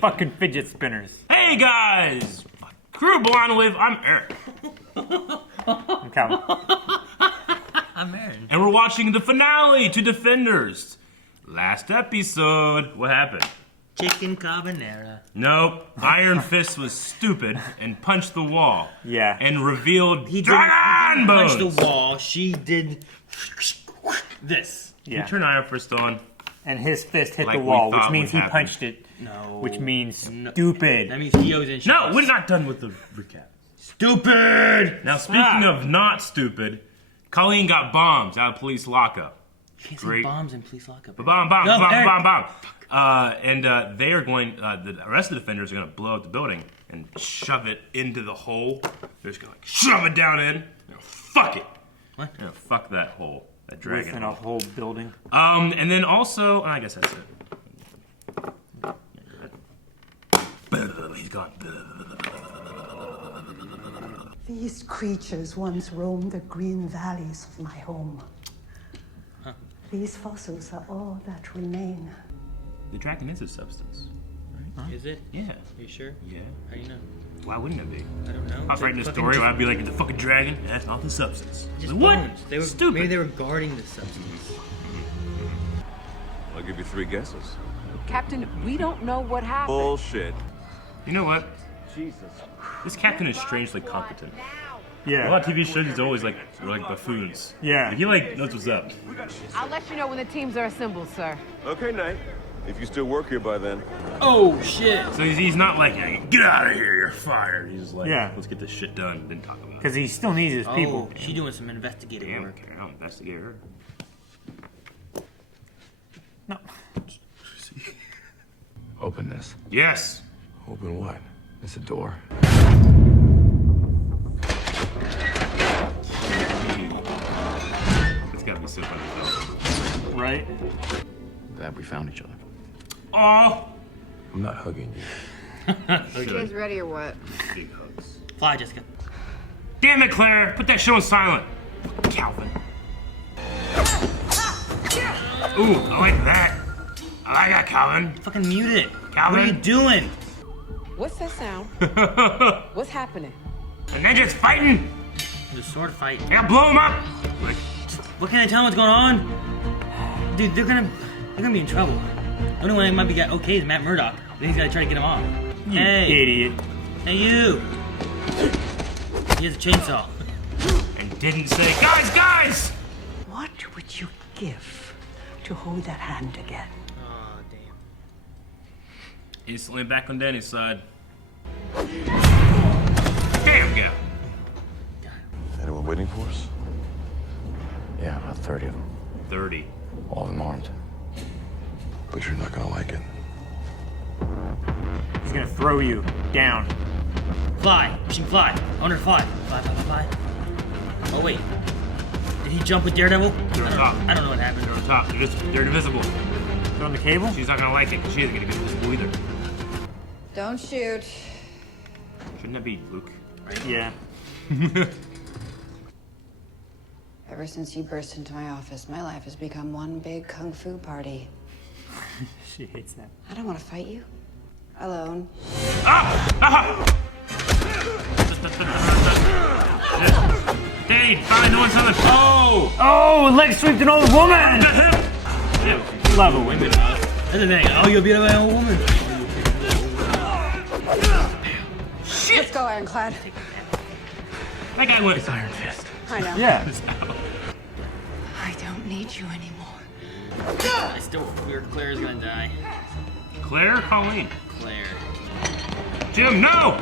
Fucking fidget spinners. Hey guys! Crew Blonde with, I'm Eric. I'm Calvin. I'm Aaron. And we're watching the finale to Defenders. Last episode, what happened? Chicken carbonara. Nope. Iron Fist was stupid and punched the wall. Yeah. And revealed He dragon didn't punch bones. the wall. She did this. Yeah. You turn Iron Fist on. And his fist hit Like the we wall, which thought means would he happen. punched it. No. Which means No. stupid. That means he goes in. No, we're not done with the recap. Stupid! Now, speaking of not stupid, Colleen got bombs out of police lockup. You can't Great. say bombs in police lockup. Bomb, bomb, No, bomb, Eric. bomb, bomb. And they are going, the rest of the defenders are going to blow up the building and shove it into the hole. They're just going to shove it down in. Fuck it. What? Yeah, fuck that hole. That dragon Within a hole. whole building. And then also, I guess that's it. He's gone. These creatures once roamed the green valleys of my home. These fossils are all that remain. The dragon is a substance. Is it? Yeah. Are you sure? Yeah. How do you know? Why wouldn't it be? I don't know. I was writing a story where I'd be like, the fucking dragon, that's not the substance. Just Like, what? bones. They were Stupid. Maybe they were guarding the substance. I'll give you 3 guesses. Captain, we don't know what happened. Bullshit. You know what? Jesus. This captain is strangely competent. A Yeah. lot of TV shows, he's always like, they're like buffoons. Yeah. Like, he like knows what's up. I'll let you know when the teams are assembled, sir. Okay, Knight. If you still work here by then. Oh shit! So he's not like, hey, get out of here, you're fired. He's like, Yeah. let's get this shit done, then talk about it. Because he still needs his people. Oh, she doing some investigative Damn, work. okay, I'll investigate her. No. Open this. Yes. Open what? It's a door. It's gotta be so funny. Right? Glad we found each other. Oh! I'm not hugging you. You guys ready or what? Big hugs. Fly, Jessica. Damn it, Claire! Put that shit on silent. Calvin. Ooh, I like that. I like that, Calvin. Fucking mute it. Calvin? What are you doing? What's that sound? What's happening? And they're just fighting. The sword fight. I gotta blow them up. Like, What can I tell them what's going on? Dude, they're gonna be in trouble. The only one that might be got okay is Matt Murdock. Then he's gotta try to get him off. You Hey, idiot. hey you! He has a chainsaw. and didn't say, guys! What would you give to hold that hand again? Oh damn. Instantly back on Danny's side. Damn, Gavin. Anyone waiting for us? Yeah, about 30 of them. 30. All of them armed. But you're not gonna like it. He's gonna throw you down. Fly. She can fly. I want her to fly. Fly, fly, fly, fly. Oh wait. Did he jump with Daredevil? They're on top. I don't know what happened. They're on top. They're invisible. Throw on the cable? She's not gonna like it because she isn't gonna get invisible either. Don't shoot. Shouldn't that be Luke? Yeah. Ever since you burst into my office, my life has become one big kung fu party. She hates that. I don't want to fight you. Alone. Danny, finally doing something. Oh! Oh, leg sweeped an old woman! Love a women. That's the thing. Oh, you'll be a old woman. Let's go, Ironclad. That guy went. Iron Fist. I know. Yeah. I don't need you anymore. I still fear Claire's gonna die. Claire or Colleen? Claire. Jim, no!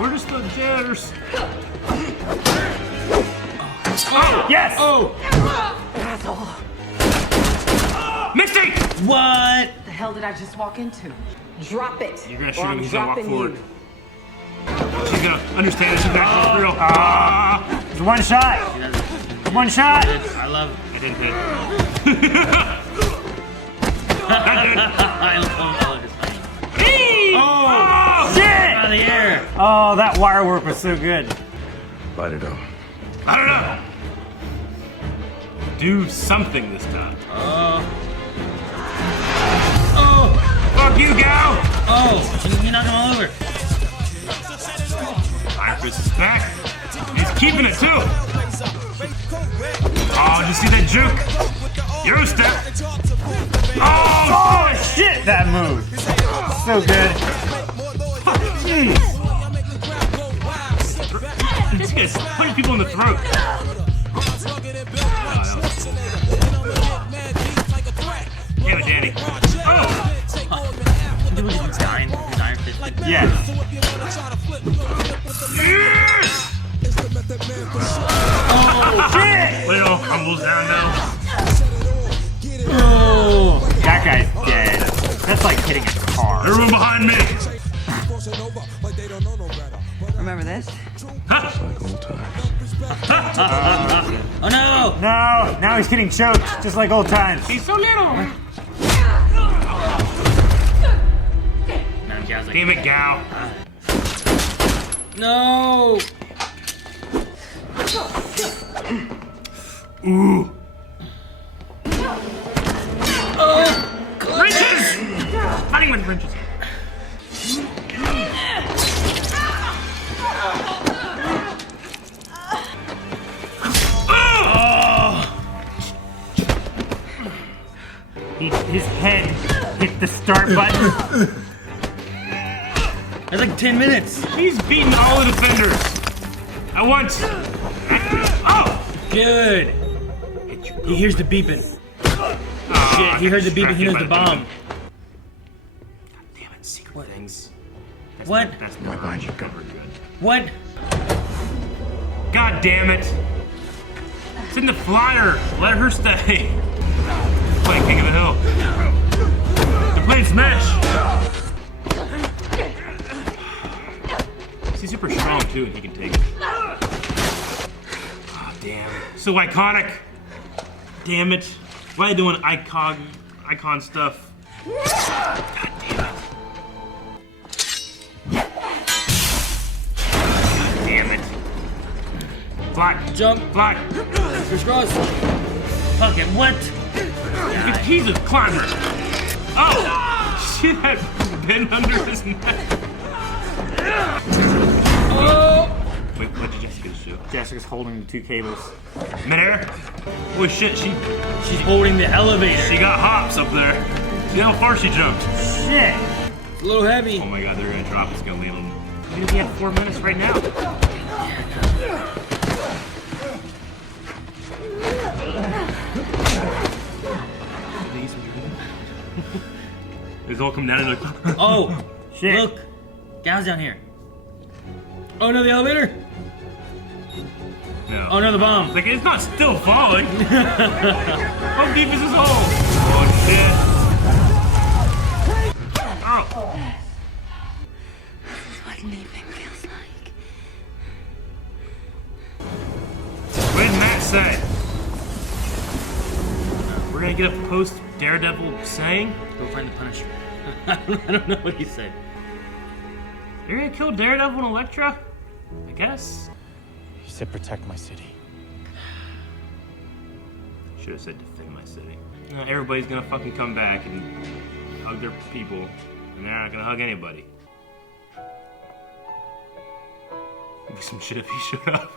We're just the janitors. Oh! Yes! Oh! Misty! What? The hell did I just walk into? Drop it. You're gonna shoot or him, I'm he's gonna walk dropping forward. you. She's gonna understand this is not real. It's one shot! One shot! I love it. I didn't hit. I love this fight. Oh! Shit! Out of the air. Oh, that wire work was so good. Light it up. I don't know. Do something this time. Oh. you, Gal! Oh, you knocked him all over. Iron Fist is back. He's keeping it, too. Oh, did you see that juke? Euro step. Oh shit, that move. So good. This guy's punching people in the throat. Damn it, Danny. Oh! People just dying. His Iron Fist. Yes. Yes! Oh shit! When it all crumbles down now. Oh, that guy's dead. That's like hitting a car. Everyone behind me! Remember this? Ha! Like old times. Oh no! No, now he's getting choked, just like old times. He's so little! Man, Gal's like, Damn it, Gal. no! Ooh. Oh! Wrenches! Fighting with wrenches. His head hit the start button. That's like 10 minutes. He's beaten all the defenders. At once. Oh! Good. He hears the beeping. Shit, he heard the beeping, he knows the bomb. Damn it, secret things. That's What? Not, that's not right. You covered good. What? God damn it. It's in the flyer. Let her stay. Playing King of the Hill. They're playing Smash. He's super strong too, and he can take it. Oh, damn. So iconic. Damn it. Why are you doing icon stuff? God damn it. God damn it. Fly. Jump. Fly. Crisscross. Fuck it, what? He's a climber. Oh! See that bend under his neck? Oh! Wait, what did Jessica shoot? Jessica's holding the two cables. Midair? Holy shit, She's holding the elevator. she got hops up there. See how far she jumped? Shit! It's a little heavy. Oh my god, they're gonna drop. It's gonna leave them. We're gonna be at 4 minutes right now. It's all come down and like, Oh! Shit. Look! Gal's down here. Oh no, the elevator! no. Oh no, the bomb. Like, it's not still falling. How deep is this hole? Oh shit. Oh. This is what leaving feels like. What did Matt say? We're gonna get a post Daredevil saying? Go find the Punisher. I don't know what he said. You're gonna kill Daredevil and Elektra? I guess. He said protect my city. Should have said defend my city. Everybody's gonna fucking come back and hug their people, and they're not gonna hug anybody. It'd be some shit if he showed up.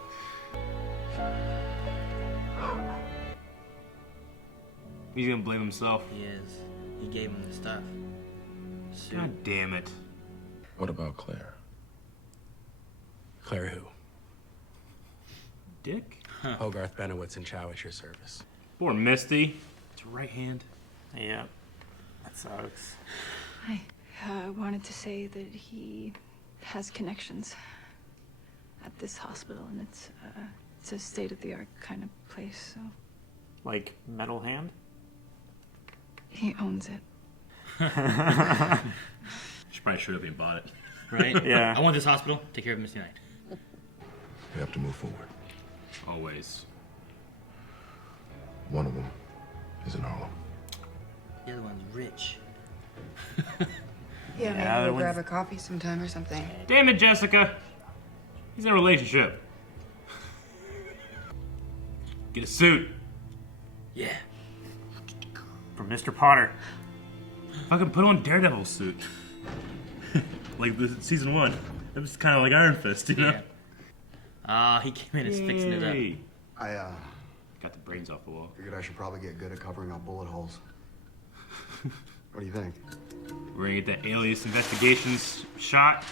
He's gonna blame himself. He is. He gave him the stuff. Suit. God damn it. What about Claire? Claire who? Dick? Hogarth Benowitz and Chow at your service. Poor Misty. It's her right hand. Yeah, that sucks. I wanted to say that he has connections at this hospital, and it's a state-of-the-art kind of place, so Like metal hand? he owns it. She probably showed up and bought it. Right? Yeah. I want this hospital. Take care of Misty Knight. We have to move forward. Always. One of them is in Harlem. The other one's rich. Yeah, maybe that we'll one's- grab a coffee sometime or something. Damn it, Jessica. He's in a relationship. Get a suit. Yeah. From Mr. Potter. Fucking put on Daredevil suit. Like the season 1. It was kind of like Iron Fist, you know? Yeah. Ah, he came in and fixing it up. Yay. I Got the brains off the wall. figured I should probably get good at covering up bullet holes. What do you think? We're gonna get that Alias Investigations shot.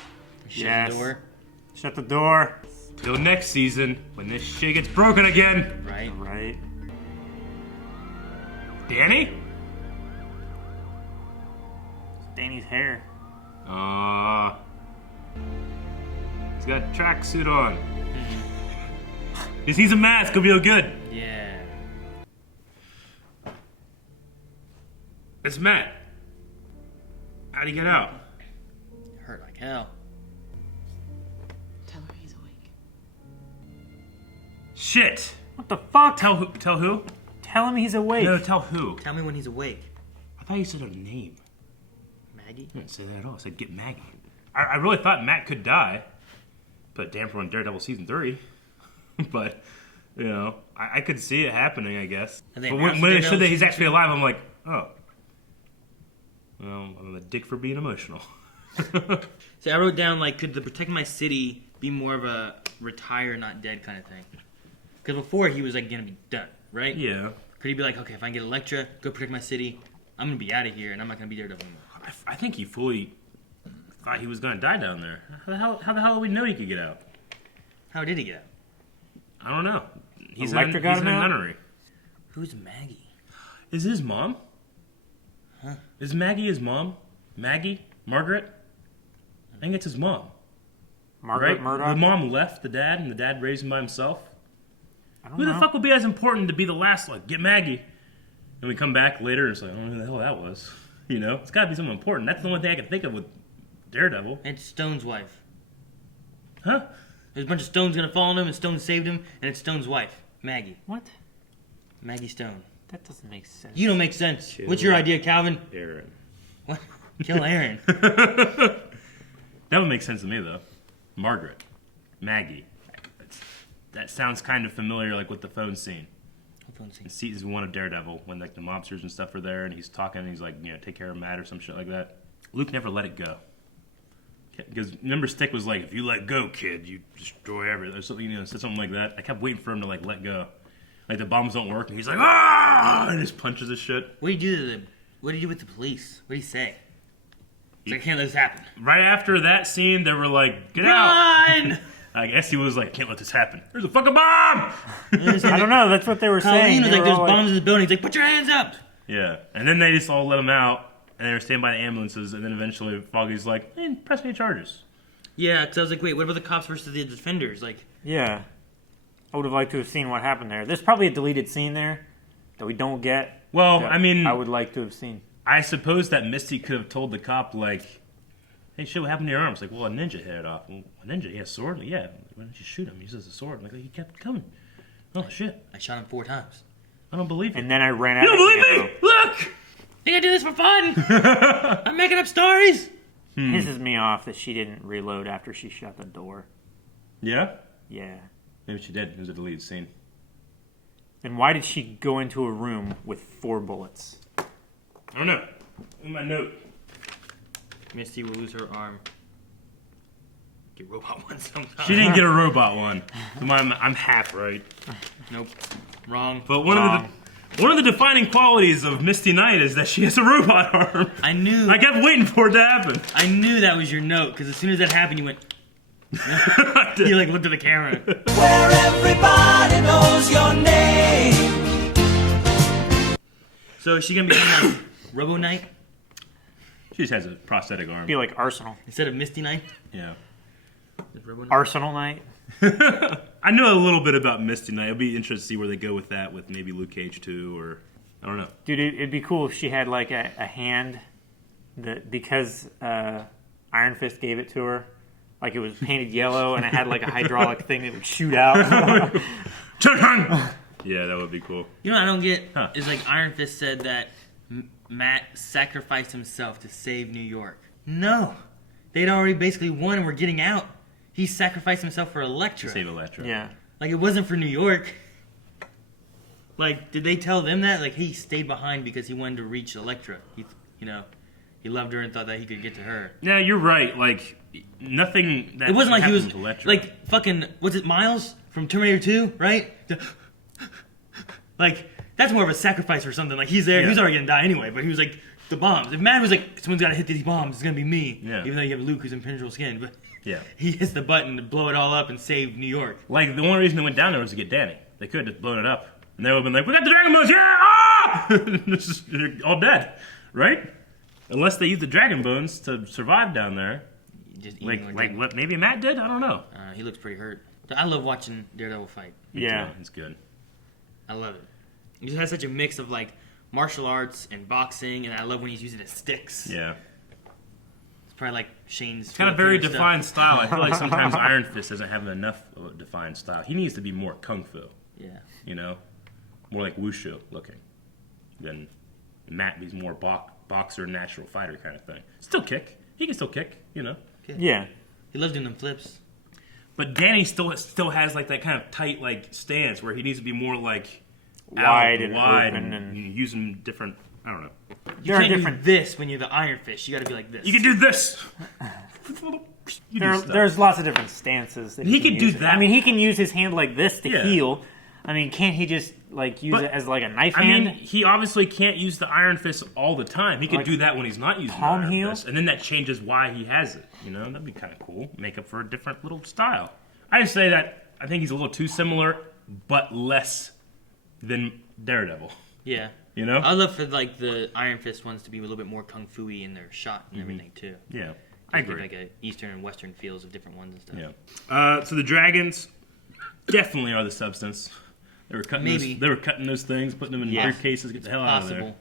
Shut the door. Shut the door. Till next season, when this shit gets broken again. Right. Right. Danny? Danny's hair. He's got a tracksuit on. Just needs a mask, he'll be good. Yeah. It's Matt. How'd he get out? Hurt like hell. Tell her he's awake. Shit. What the fuck? Tell who? Tell who? Tell him he's awake. No, tell who? Tell me when he's awake. I thought you said her name. Maggie? I didn't say that at all. I said get Maggie. I really thought Matt could die. But damn for on Daredevil season 3. But, you know, I could see it happening, I guess. And they But announced when the they showed that he's Daredevil actually alive, I'm like, oh. Well, I'm a dick for being emotional. See, I wrote down, like, could the Protect My City be more of a retire, not dead kind of thing? Because before, he was, like, going to be done, right? Yeah. Could he be like, okay, if I can get Elektra, go protect my city, I'm going to be out of here, and I'm not going to be Daredevil anymore. I think he fully thought he was going to die down there. How the hell do we know he could get out? How did he get out? I don't know. He's Elektra got he's in him a out? nunnery. Who's Maggie? Is his mom? Huh? Is Maggie his mom? Maggie? Margaret? I think it's his mom. Margaret Right? Murdoch? The mom left the dad, and the dad raised him by himself. I don't Who know. the fuck would be as important to be the last, like, get Maggie? And we come back later, and it's like, I don't know who the hell that was. You know? It's gotta be something important. That's the only thing I can think of with Daredevil. It's Stone's wife. Huh? There's a bunch of Stones going to fall on him, and Stone saved him, and it's Stone's wife, Maggie. What? Maggie Stone. That doesn't make sense. You don't make sense. What's your idea, Calvin? Aaron. What? Kill Aaron. That would make sense to me, though. Margaret. Maggie. That sounds kind of familiar, like, with the phone scene. Phone scene. In season 1 of Daredevil, when, like, the mobsters and stuff are there, and he's talking, and he's like, you know, take care of Matt or some shit like that. Luke never let it go. Because remember, Stick was like, if you let go, kid, you destroy everything. Or something, you know, said something like that. I kept waiting for him to, like, let go. Like, the bombs don't work, and he's like, ah! And just punches his shit. What did you do to them? What did you do with the police? What did he say? He's like, I can't let this happen. Right after that scene, they were like, get Run! out! I guess he was like, can't let this happen. There's a fucking bomb! I don't know. That's what they were saying. Colleen was They like, were there's all bombs in the building. He's like, put your hands up! Yeah, and then they just all let him out, and they were standing by the ambulances, and then eventually Foggy's like, hey, press any charges. Yeah, because I was like, wait, what about the cops versus the defenders? Like, Yeah. I would have liked to have seen what happened there. There's probably a deleted scene there that we don't get. Well, that I mean, I would like to have seen. I suppose that Misty could have told the cop, like, hey, shit, what happened to your arm? It's like, well, a ninja hit it off. Well, a ninja, he has a sword? Like, yeah. Why didn't you shoot him? He says a sword. I'm like, he kept coming. Oh, shit. I shot him 4 times. I don't believe it. And then I ran out You of don't believe ammo. me? Look! Think I do this for fun? I'm making up stories. Pisses me off that she didn't reload after she shut the door. Yeah? Yeah. Maybe she did. It was a deleted scene. And why did she go into a room with 4 bullets? I don't know. In my note. Misty will lose her arm. Get robot one sometime. She didn't get a robot one. I'm half right. Nope. Wrong. But one of the defining qualities of Misty Knight is that she has a robot arm. I knew. I kept waiting for it to happen. I knew that was your note, because as soon as that happened, you went... You like looked at the camera. Where everybody knows your name. So is she gonna be like Robo Knight She just has a prosthetic arm. Be like Arsenal. instead of Misty Knight? Yeah. Is Robo Knight? Arsenal Knight. I know a little bit about Misty Knight. It'll be interesting to see where they go with that, with maybe Luke Cage 2, or I don't know. Dude, it'd be cool if she had like a hand that, because Iron Fist gave it to her, like it was painted yellow and it had like a hydraulic thing that would shoot out. Yeah, that would be cool. You know what I don't get Huh. is like Iron Fist said that Matt sacrificed himself to save New York. No. They'd already basically won and were getting out. He sacrificed himself for Elektra. Save Elektra. Yeah. Like, it wasn't for New York. Like, did they tell them that? Like, he stayed behind because he wanted to reach Elektra. You know? He loved her and thought that he could get to her. Yeah, you're right. Like, nothing that It wasn't like he was happened with Elektra. like fucking. What's it, Miles from Terminator 2? Right? Like that's more of a sacrifice or something. Like he's there. Yeah. He was already gonna die anyway. But he was like the bombs. If Matt was like, someone's got to hit these bombs, it's gonna be me. Yeah. Even though you have Luke who's impenetrable skin, but Yeah. he hits the button to blow it all up and save New York. Like, the only reason they went down there was to get Danny. They could have just blown it up. And they would have been like, we got the Dragon Bones, yeah! Ah! They're all dead, right? Unless they used the Dragon Bones to survive down there. Just Like what maybe Matt did? I don't know. He looks pretty hurt. I love watching Daredevil fight. Yeah. It's good. I love it. He just has such a mix of like martial arts and boxing, and I love when he's using his sticks. Yeah. It's probably like Shane's. It's kind of very stuff. defined style. I feel like sometimes Iron Fist doesn't have enough of a defined style. He needs to be more kung fu. Yeah. You know? More like wushu looking. Than Matt, he's more boxer, natural fighter kind of thing. Still kick. He can still kick, you know? Yeah. He loves doing them flips. But Danny still has like that kind of tight like stance where he needs to be more like Wide out, and wide open and using different. I don't know. You There are can't different- do this when you're the Iron Fist. You got to be like this. You can do this. You do stuff. There's lots of different stances that He can can do use. that. I mean, he can use his hand like this to Yeah. heal. I mean, can't he just like use But, it as like a knife I hand? mean, he obviously can't use the Iron Fist all the time. He could Like do that when he's not using the palm Iron heel? Fist, and then that changes why he has it. You know, that'd be kind of cool. Make up for a different little style. I just say that I think he's a little too similar, but less than Daredevil. Yeah. You know? I love for like the Iron Fist ones to be a little bit more kung fu-y in their shot and everything too. Yeah, I Just get, agree. like a Eastern and Western feels of different ones and stuff. Yeah. So the dragons definitely are the substance. They were cutting. Maybe. They were cutting those things, putting them in Yeah. briefcases. Get the hell out of there. Possible.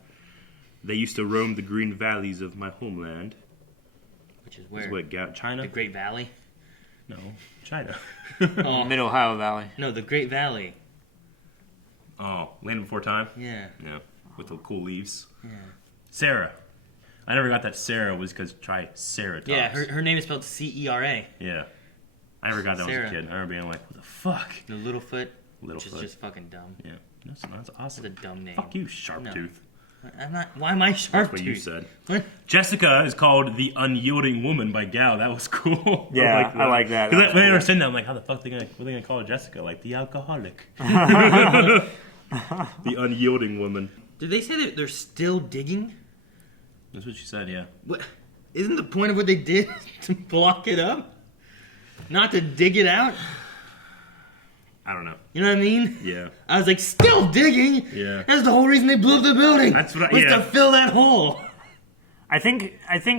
They used to roam the green valleys of my homeland. Which is This where? is what, China? The Great Valley? No, China. Oh. Mid Ohio Valley. No, the Great Valley. Oh, Land Before Time? Yeah. Yeah, with the cool leaves. Yeah. Sarah. I never got that Sarah was because Triceratops. Yeah, her name is spelled C-E-R-A. Yeah. I never got that Sarah. as a kid. I remember being like, what the fuck? The Littlefoot. Which Littlefoot. is just fucking dumb. Yeah. That's awesome. That's a dumb name. Fuck you, Sharptooth. No. I'm not. Why am I Sharptooth? That's what you said. What? Jessica is called the Unyielding Woman by Gal. That was cool. Yeah, I like that. Because That when I was never cool. said that, I'm like, how the fuck what are they gonna call Jessica? Like the alcoholic, the unyielding woman. Did they say that they're still digging? That's what she said. Yeah. What? Isn't the point of what they did to block it up? Not to dig it out? I don't know. You know what I mean? Yeah. I was like, still digging? Yeah. That's the whole reason they blew up the building. That's what I- was yeah. to fill that hole. I think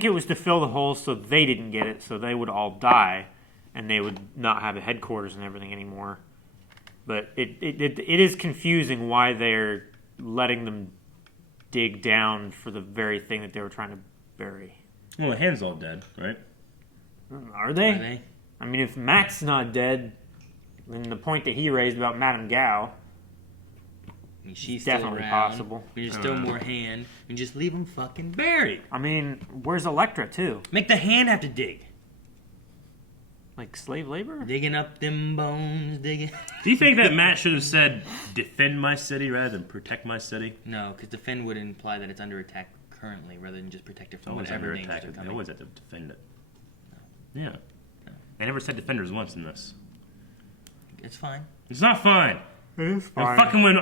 it was to fill the hole so they didn't get it, so they would all die, and they would not have a headquarters and everything anymore. But it is confusing why they're letting them dig down for the very thing that they were trying to bury. Well, the hand's all dead, right? Are they? Are they? I mean, if Matt's not dead, then the point that he raised about Madame Gao, I mean, she's definitely still around. possible. We just throw more hand and just leave them fucking buried. I mean, where's Elektra too? Make the hand have to dig. Like slave labor? Digging up them bones, digging. Do you think that Matt should have said "defend my city" rather than "protect my city"? No, because defend would imply that it's under attack currently, rather than just protect it from Always whatever under dangers attack. are They coming. always have to defend it. Yeah. They never said defenders once in this. It's fine. It's not fine. It is And fucking when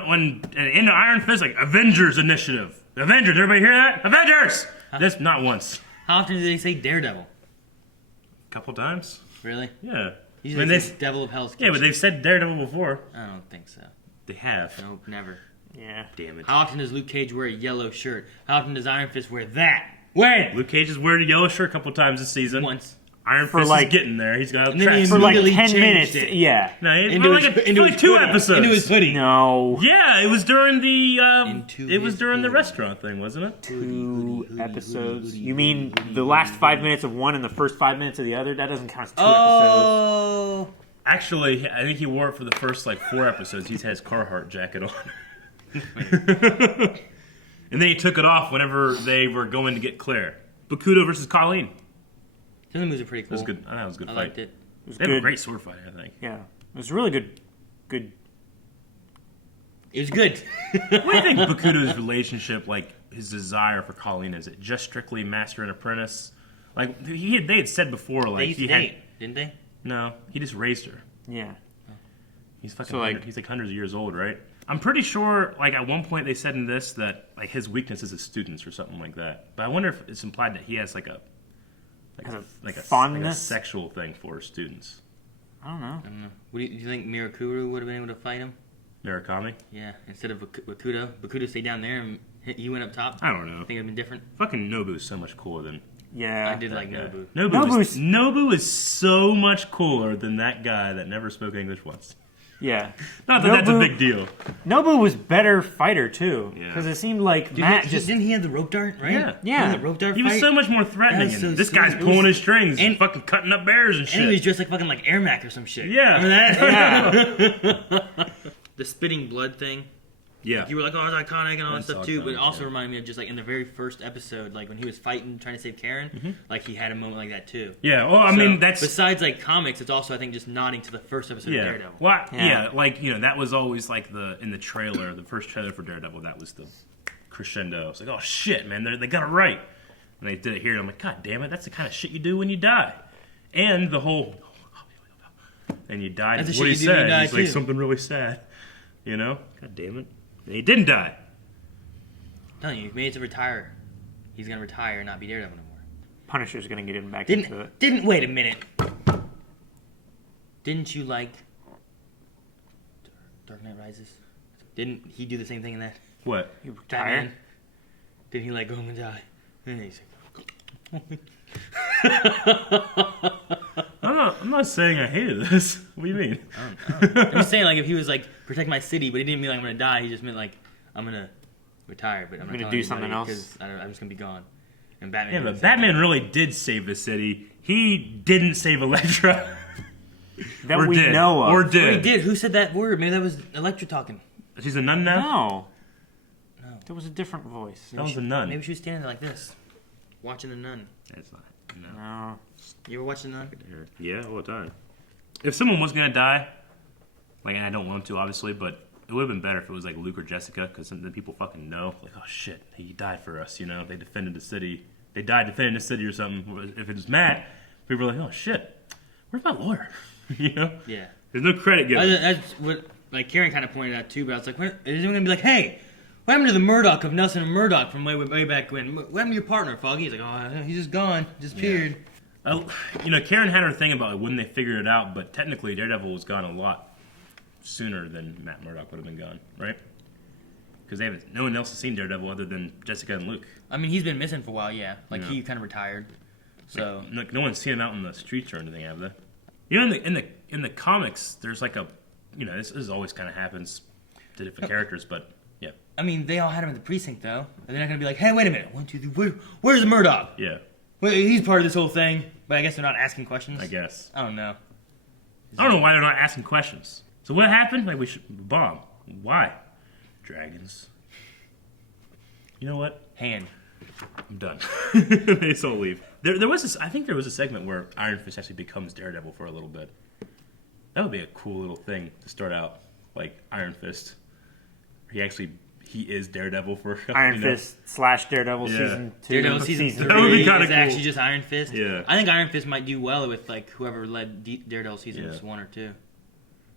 in the Iron Fist, like Avengers Initiative. Avengers, everybody hear that? Avengers! That's not once. How often do they say Daredevil? A couple times. Really? Yeah. Usually When they they- say Devil of Hell's Yeah, but Kitchen. they've said Daredevil before. I don't think so. They have. Nope, never. Yeah. Damn it. How often does Luke Cage wear a yellow shirt? How often does Iron Fist wear that? When? Luke Cage has wearing a yellow shirt a couple times this season. Once. Iron For Fist like- is getting there. He's got a And then he tracksuit. For like immediately 10 changed minutes. it. Yeah. No, it Into was his- like, into like his 2 hoodie. episodes. Into his hoodie. No. Yeah, it was during the Into it was his during the hoodie. restaurant thing, wasn't it? 2 episodes. You mean the last 5 minutes of one and the first 5 minutes of the other? That doesn't count as 2 episodes. Oh. Actually, I think he wore it for the first like 4 episodes. He's had his Carhartt jacket on. And then he took it off whenever they were going to get Claire. Bakudo versus Colleen. Some of the moves are pretty It cool. was good. I thought it was a good I fight. liked it. It was They have a good. great sword fight, I think. Yeah. It was really good. Good. It was good. What do you think Bakudo's relationship, like his desire for Colleen? Is it just strictly master and apprentice? Like they had said before, like They used to date, didn't they? No, he just raised her. Yeah. He's fucking he's like hundreds of years old, right? I'm pretty sure, like at one point they said in this that like his weakness is his students or something like that. But I wonder if it's implied that he has like a fondness, like a sexual thing for his students. I don't know. Do you think Mirakuru would have been able to fight him? Murakami? Yeah, instead of Bakudo. Bakudo stayed down there and he went up top. I don't know. I think it'd been different. Fucking Nobu is so much cooler than. Yeah, I did like Nobu. Nobu is so much cooler than that guy that never spoke English once. Yeah. Not that that's a big deal. Nobu was better fighter, too. Because it seemed like Matt just... Didn't he have the rope dart, right? Yeah. The rope dart he was fight? so much more threatening. That was so And this sweet. guy's pulling his strings and fucking cutting up bears and shit. And he was dressed like fucking like Ermac or some shit. Yeah. Remember that? The spitting blood thing. Yeah. Like, you were like, oh, it's iconic and all that That's stuff too. But it iconic, also reminded me of just like in the very first episode, like when he was fighting, trying to save Karen, like he had a moment like that too. Yeah, well, I mean, that's... Besides like comics, it's also, I think, just nodding to the first episode of Daredevil. Well, like, you know, that was always like in the trailer, the first trailer for Daredevil, that was the crescendo. It's like, oh shit, man, they got it right. And they did it here, and I'm like, god damn it, that's the kind of shit you do when you die. And the whole... And you died. That's the what shit he you do when said. you die, He's like too. something really sad. You know? God damn it. And he didn't die. I'm telling you, he made it to retire. He's gonna retire and not be Daredevil anymore. Punisher's gonna get him back into it. Wait a minute. Didn't you like Dark Knight Rises? Didn't he do the same thing in that? What? He retired? Didn't he like go home and die? And he's I'm not saying I hated this. What do you mean? I'm just saying, like, if he was like protect my city, but he didn't mean like I'm gonna die. He just meant like I'm gonna retire, but I'm gonna not do telling something anybody else. because I'm just gonna be gone. And Batman. Yeah, did but the same Batman really did save the city. He didn't save Elektra. That or we did. know of. Or thing. did. Oh, he did. Who said that word? Maybe that was Elektra talking. She's a nun now? No. There was a different voice. That was a nun. Maybe she was standing there like this, watching the nun. It's not. No. You ever watch the nun? Yeah, all the time. If someone was gonna die, like, and I don't want to, obviously, but it would have been better if it was like Luke or Jessica, because then people fucking know, like, oh shit, he died for us, you know? They defended the city. They died defending the city or something. If it was Matt, people were like, oh shit, where's my lawyer? You know? Yeah. There's no credit given. That's what like Karen kind of pointed out too. But I was like, is anyone gonna be like, hey, what happened to the Murdoch of Nelson and Murdoch from way back when? What happened to your partner, Foggy? He's like, oh, he's just gone, disappeared. You know, Karen had her thing about when they figured it out, but technically Daredevil was gone a lot sooner than Matt Murdock would have been gone, right? Because no one else has seen Daredevil other than Jessica and Luke. I mean, he's been missing for a while, yeah. Like Yeah. he kind of retired. So no one's seen him out in the streets or anything, have they? You know, in the comics, there's like a, you know, this always kind of happens to different characters, but yeah. I mean, they all had him in the precinct though, and they're not gonna be like, hey, wait a minute, 1, 2, 3, where's the Murdoch? Yeah. Well, he's part of this whole thing, but I guess they're not asking questions. I guess. I don't know. I don't know why they're not asking questions. So what happened? Like, we should bomb. Why? Dragons. You know what? Hand. I'm done. They just all leave. There was this. I think there was a segment where Iron Fist actually becomes Daredevil for a little bit. That would be a cool little thing to start out, like Iron Fist. He is Daredevil for Iron Fist / Daredevil season 2. Daredevil season 3 That would be kinda is cool. actually just Iron Fist. Yeah. I think Iron Fist might do well with like whoever led Daredevil seasons 1 or 2.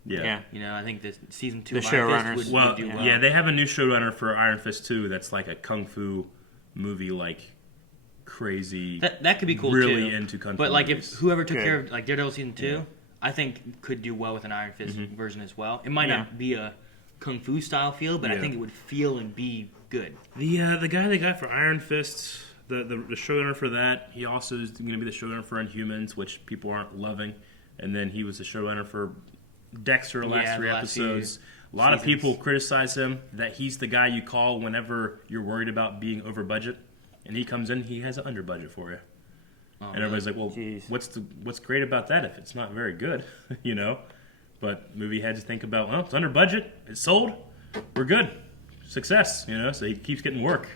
Yeah. You know, I think this season 2 The of Iron showrunners. Fist would do well. Yeah, they have a new showrunner for Iron Fist 2 that's like a kung fu movie, like crazy. That could be cool really too. into kung fu But like movies. if whoever took care of like Daredevil season 2, I think could do well with an Iron Fist version as well. It might not be a kung fu style feel, but I think it would feel and be good. The guy they got for Iron Fist, the showrunner for that, he also is going to be the showrunner for Inhumans, which people aren't loving. And then he was the showrunner for Dexter the last 3 episodes. A lot of people criticize him that he's the guy you call whenever you're worried about being over budget. And he comes in, he has an under budget for you. Oh, and everybody's like, well, what's great about that if it's not very good, you know? But movie heads think about, well, it's under budget, it's sold, we're good, success, you know? So he keeps getting work.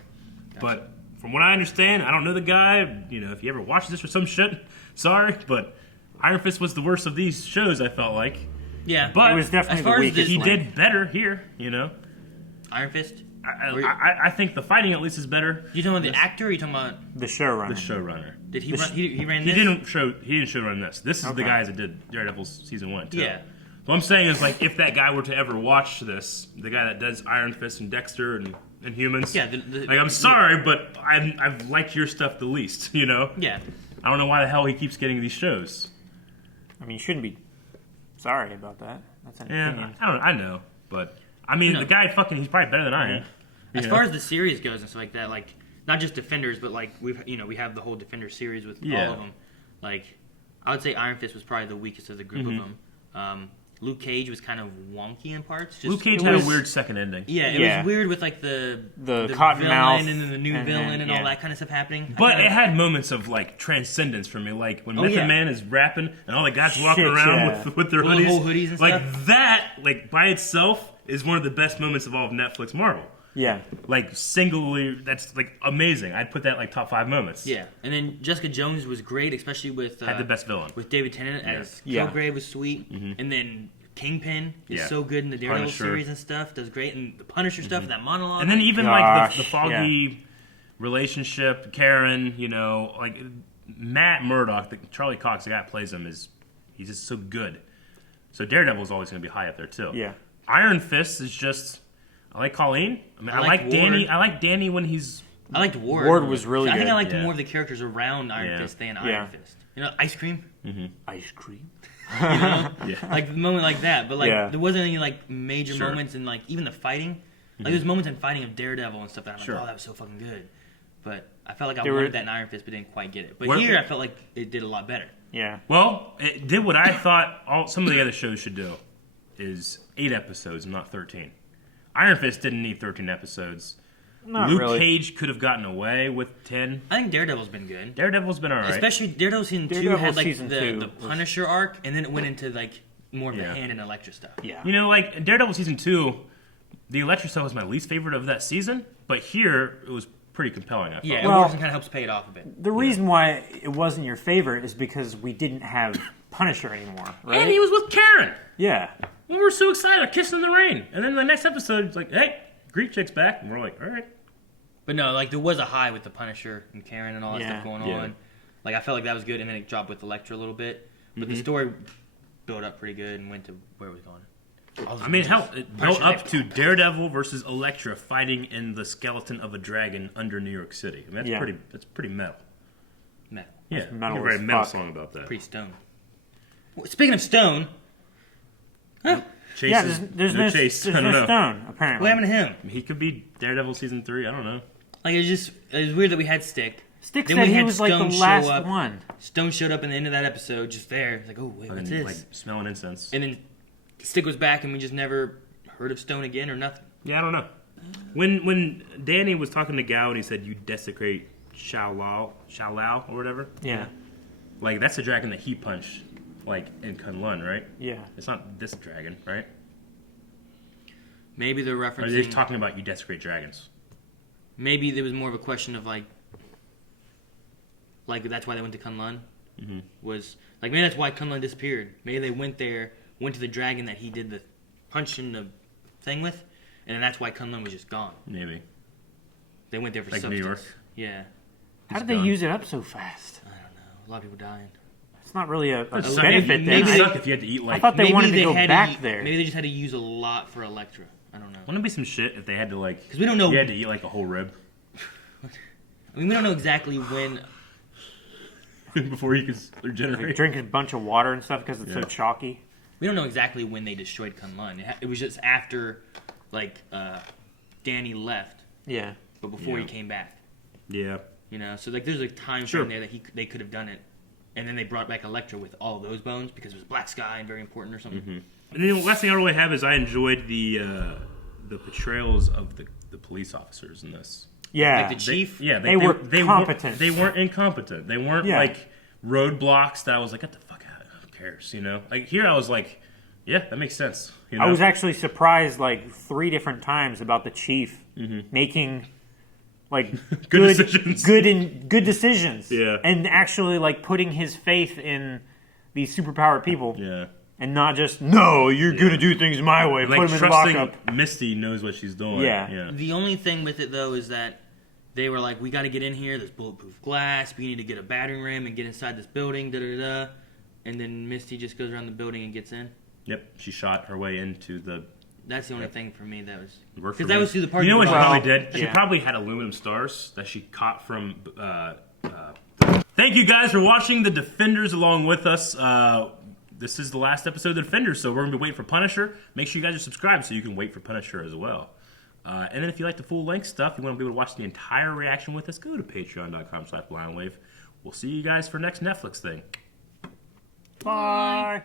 Gotcha. But from what I understand, I don't know the guy. You know, if you ever watch this or some shit, sorry, but Iron Fist was the worst of these shows. I felt like. Yeah, but it was definitely the weakest. He did better here, you know. Iron Fist. I think the fighting at least is better. You talking about the actor? Or are you talking about The showrunner. The showrunner. Did he run? He ran He this? didn't showrun this. This is the guys that did Daredevil season 1 too. Yeah. What I'm saying is, like, if that guy were to ever watch this, the guy that does Iron Fist and Dexter and Humans, Yeah. like, I'm sorry, but I've liked your stuff the least. You know. Yeah. I don't know why the hell he keeps getting these shows. I mean, you shouldn't be sorry about that. That's an opinion. I know, but I mean, No. the guy he's probably better than I am. As far as the series goes and stuff like that, like not just Defenders, but like we have the whole Defenders series with all of them. Like I would say Iron Fist was probably the weakest of the group of them. Luke Cage was kind of wonky in parts. Just, Luke Cage had a weird second ending. Yeah, it was weird with like the cotton villain mouth and then the new villain and all that kind of stuff happening. But it had moments of like transcendence for me, like when Method Man is rapping and all the guys walking around with their Well, hoodies, the whole hoodies and like stuff. that, like by itself is one of the best moments of all of Netflix Marvel. Yeah. Like singly, that's like amazing. I'd put that like top 5 moments. Yeah, and then Jessica Jones was great, especially with had the best villain with David Tennant as Yeah. Kilgrave was sweet, and then Kingpin is so good in the Daredevil Punisher. series and stuff. Does great, and the Punisher stuff, that monologue, and then even like the foggy relationship, Karen, you know, like Matt Murdock, Charlie Cox, the guy that plays him, he's just so good. So Daredevil is always going to be high up there too. Yeah. Iron Fist is just. I like Colleen. I mean, I like Ward. Danny. I like Danny when he's. I liked Ward. Ward was really I think good. I liked more of the characters around Iron Fist than Iron Fist. You know, Ice Cream. Ice cream. You know? Like the moment like that, but like there wasn't any like major Sure. moments in like even the fighting. Like there's moments in fighting of Daredevil and stuff that I'm like, oh, that was so fucking good. But I felt like I wanted that in Iron Fist, but didn't quite get it. But here, I felt like it did a lot better. Yeah. Well, it did what I thought some of the other shows should do, is 8 episodes, not 13. Iron Fist didn't need 13 episodes. Not Luke really. Cage could have gotten away with 10. I think Daredevil's been good. Daredevil's been alright. Especially Daredevil season 2 Daredevil had like season the 2 the Punisher arc, and then it went into like more of the hand and Elektra stuff. Yeah. You know, like Daredevil season 2, the Elektra stuff was my least favorite of that season, but here it was pretty compelling. I thought. Yeah, it Well- works and kind of helps pay it off a bit. The reason why it wasn't your favorite is because we didn't have Punisher anymore, right? And he was with Karen. Yeah. We were so excited, kissing in the rain, and then the next episode, it's like, hey, Greek chick's back, and we're like, all right. But no, like there was a high with the Punisher and Karen and all that Yeah. stuff going Yeah. on. Like I felt like that was good, and then it dropped with Elektra a little bit. But the story built up pretty good and went to where it was going. I mean, hell, it built up to Daredevil versus Elektra fighting in the skeleton of a dragon under New York City. I mean, that's pretty metal. Metal. Yeah, metal a very as metal fuck. song about that. Pretty stone. Well, speaking of stone, Chase Yeah, is- there's no, Chase. there's I don't no know. stone, apparently. what happened to him? He could be Daredevil season 3. I don't know. Like it was weird that we had Stick. Stick Then said we he had was like Stone the show last up. one. Stone showed up in the end of that episode, just there. It's like, oh wait, what's And, this? like smelling incense. And then Stick was back, and we just never heard of Stone again or nothing. Yeah, I don't know. When Danny was talking to Gao and he said you desecrate Shao Lao or whatever. Yeah. Like that's the dragon that he punched, like in Kunlun, right? Yeah. It's not this dragon, right? Maybe they're Or are referencing. they just talking about you desecrate dragons? Maybe there was more of a question of like that's why they went to Kunlun. Was like maybe that's why Kunlun disappeared. Maybe they went there, went to the dragon that he did the punch in the thing with, and then that's why Kunlun was just gone. Maybe. They went there for Like New substance. York? Yeah, How did they gone. use it up so fast? I don't know. A lot of people dying. It's not really a It'd suck benefit if- then. it'd Maybe suck if you had to eat I like. thought they Maybe wanted to go had back there. Maybe they just had to use a lot for Elektra. I don't know. Wouldn't it be some shit if they had to like? 'Cause we don't know- You had to eat like a whole rib I mean, we don't know exactly when. before you could Like regenerate. drink a bunch of water and stuff because it's so Yeah. chalky. We don't know exactly when they destroyed Kunlun. It was just after, Danny left, Yeah. but before he Yeah. came back. Yeah. You know, so like there's a time Sure. frame there that they could have done it, and then they brought back Elektra with all of those bones because it was Black Sky and very important or something. And then the last thing I really have is I enjoyed the portrayals of the police officers in this. Yeah. Like the chief. They were competent. They weren't incompetent. They weren't Yeah. like roadblocks that I was like, get the fuck out. Who cares? You know? Like here I was like, yeah, that makes sense. You know? I was actually surprised like 3 different times about the chief making like Good decisions. good decisions. Yeah. And actually like putting his faith in these superpowered people. Yeah. and not just, no, you're going to do things my way, Like, put him in trusting lockup. Misty knows what she's doing. Yeah. The only thing with it, though, is that they were like, we got to get in here. There's bulletproof glass. We need to get a battering ram and get inside this building. Da-da-da. And then Misty just goes around the building and gets in. Yep, she shot her way into the... That's the only thing for me that was... Because that was through the party. You know what she garage. probably did? She probably had aluminum stars that she caught from... Thank you guys for watching The Defenders along with us. This is the last episode of The Defenders, so we're going to be waiting for Punisher. Make sure you guys are subscribed so you can wait for Punisher as well. And then if you like the full-length stuff, you want to be able to watch the entire reaction with us, go to patreon.com/blindwave. We'll see you guys for next Netflix thing. Bye.